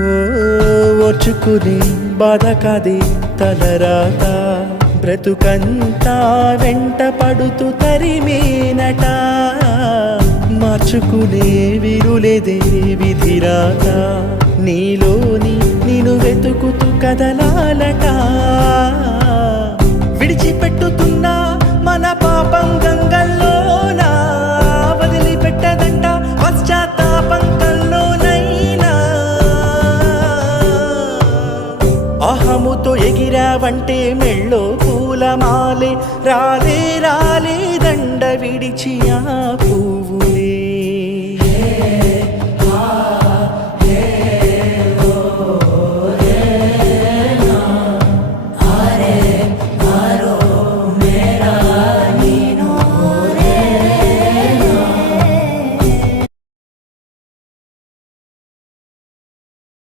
ఓ ఓర్చుకునే బాధ కాదే తలరాత బ్రతుకంతా వెంట పడుతూ తరిమేనట మార్చుకునే వీరులేదే విధిరాత నీలోని నేను వెతుకుతూ కదలాలట విడిచిపెట్టుతున్నా మన పాపం గంగల్లోనా వదిలిపెట్టదంట పశ్చాత్తాపం కల్లోనైనా అహముతో ఎగిరావంటే మెళ్ళో పూలమాలే రాలే రాలే దండ విడిచి ఆ పువ్వు